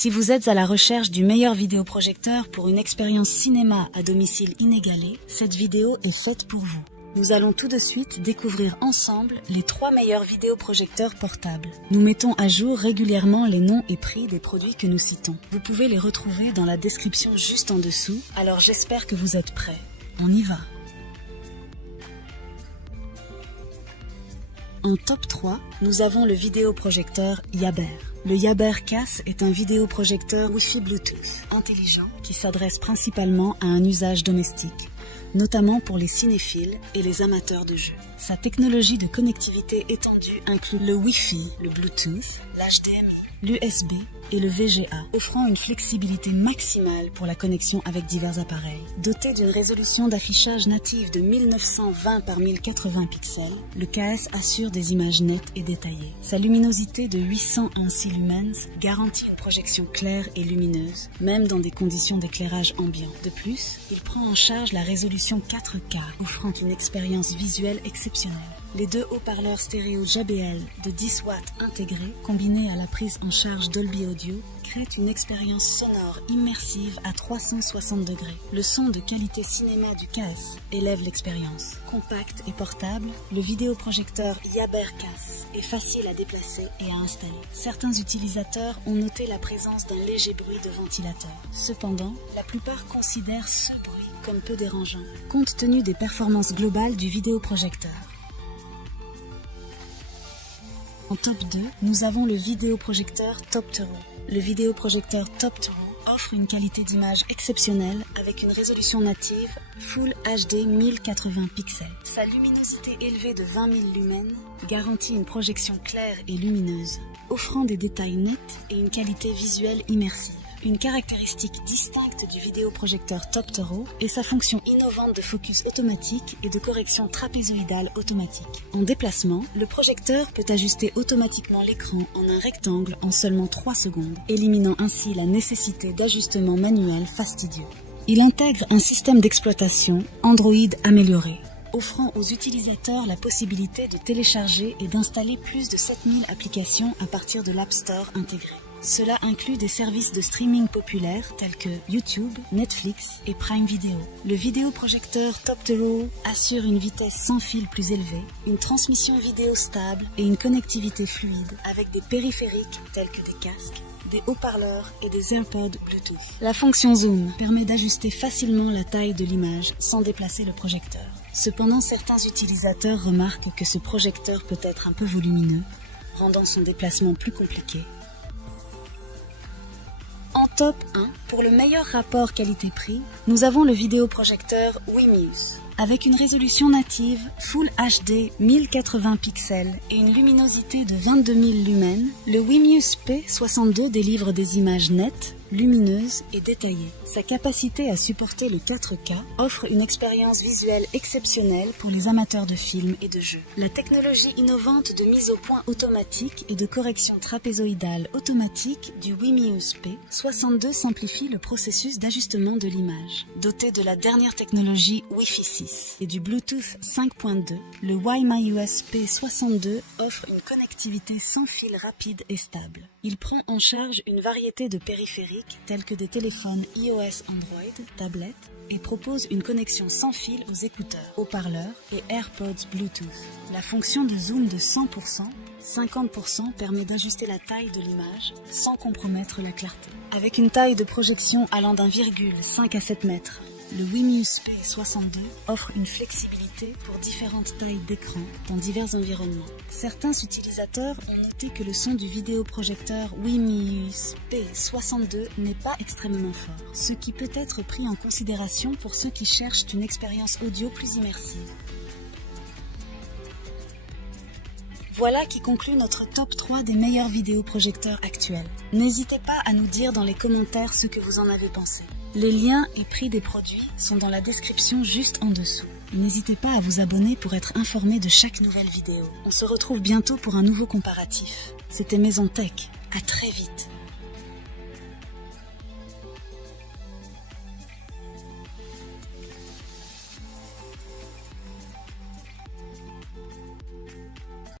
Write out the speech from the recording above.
Si vous êtes à la recherche du meilleur vidéoprojecteur pour une expérience cinéma à domicile inégalée, cette vidéo est faite pour vous. Nous allons tout de suite découvrir ensemble les 3 meilleurs vidéoprojecteurs portables. Nous mettons à jour régulièrement les noms et prix des produits que nous citons. Vous pouvez les retrouver dans la description juste en dessous, alors j'espère que vous êtes prêts. On y va! En top 3, nous avons le vidéoprojecteur Yaber. Le Yaber Case est un vidéoprojecteur Wi-Fi Bluetooth intelligent qui s'adresse principalement à un usage domestique, notamment pour les cinéphiles et les amateurs de jeux. Sa technologie de connectivité étendue inclut le Wi-Fi, le Bluetooth, l'HDMI, l'USB et le VGA, offrant une flexibilité maximale pour la connexion avec divers appareils. Doté d'une résolution d'affichage native de 1920 par 1080 pixels, le KS assure des images nettes et détaillées. Sa luminosité de 801 lumens garantit une projection claire et lumineuse, même dans des conditions d'éclairage ambiant. De plus, il prend en charge la résolution 4K, offrant une expérience visuelle exceptionnelle. Les 2 haut-parleurs stéréo JBL de 10 watts intégrés, combinés à la prise en charge Dolby Audio, créent une expérience sonore immersive à 360 degrés. Le son de qualité cinéma du KS élève l'expérience. Compact et portable, le vidéoprojecteur Yaber Case est facile à déplacer et à installer. Certains utilisateurs ont noté la présence d'un léger bruit de ventilateur. Cependant, la plupart considèrent ce bruit comme peu dérangeant, compte tenu des performances globales du vidéoprojecteur. En top 2, nous avons le vidéoprojecteur Toptero. Le vidéoprojecteur Toptero offre une qualité d'image exceptionnelle avec une résolution native Full HD 1080 pixels. Sa luminosité élevée de 20 000 lumens garantit une projection claire et lumineuse, offrant des détails nets et une qualité visuelle immersive. Une caractéristique distincte du vidéoprojecteur Toptero est sa fonction innovante de focus automatique et de correction trapézoïdale automatique. En déplacement, le projecteur peut ajuster automatiquement l'écran en un rectangle en seulement 3 secondes, éliminant ainsi la nécessité d'ajustement manuel fastidieux. Il intègre un système d'exploitation Android amélioré, offrant aux utilisateurs la possibilité de télécharger et d'installer plus de 7000 applications à partir de l'App Store intégré. Cela inclut des services de streaming populaires tels que YouTube, Netflix et Prime Video. Le vidéoprojecteur Toptero assure une vitesse sans fil plus élevée, une transmission vidéo stable et une connectivité fluide avec des périphériques tels que des casques, des haut-parleurs et des AirPods Bluetooth. La fonction Zoom permet d'ajuster facilement la taille de l'image sans déplacer le projecteur. Cependant, certains utilisateurs remarquent que ce projecteur peut être un peu volumineux, rendant son déplacement plus compliqué. En top 1, pour le meilleur rapport qualité-prix, nous avons le vidéoprojecteur Wimuse. Avec une résolution native Full HD 1080 pixels et une luminosité de 22 000 lumens, le Wimuse P62 délivre des images nettes, lumineuse et détaillée. Sa capacité à supporter le 4K offre une expérience visuelle exceptionnelle pour les amateurs de films et de jeux. La technologie innovante de mise au point automatique et de correction trapézoïdale automatique du Wimuse P62 simplifie le processus d'ajustement de l'image. Doté de la dernière technologie Wi-Fi 6 et du Bluetooth 5.2, le WiMyUS P62 offre une connectivité sans fil rapide et stable. Il prend en charge une variété de périphériques tels que des téléphones iOS Android, tablettes, et propose une connexion sans fil aux écouteurs, haut-parleurs et AirPods Bluetooth. La fonction de zoom de 100%, 50% permet d'ajuster la taille de l'image sans compromettre la clarté. Avec une taille de projection allant d'1,5 à 7 mètres, le Wimuse P62 offre une flexibilité pour différentes tailles d'écran dans divers environnements. Certains utilisateurs ont noté que le son du vidéoprojecteur Wimuse P62 n'est pas extrêmement fort, ce qui peut être pris en considération pour ceux qui cherchent une expérience audio plus immersive. Voilà qui conclut notre top 3 des meilleurs vidéoprojecteurs actuels. N'hésitez pas à nous dire dans les commentaires ce que vous en avez pensé. Les liens et prix des produits sont dans la description juste en dessous. Et n'hésitez pas à vous abonner pour être informé de chaque nouvelle vidéo. On se retrouve bientôt pour un nouveau comparatif. C'était Maison Tech. À très vite.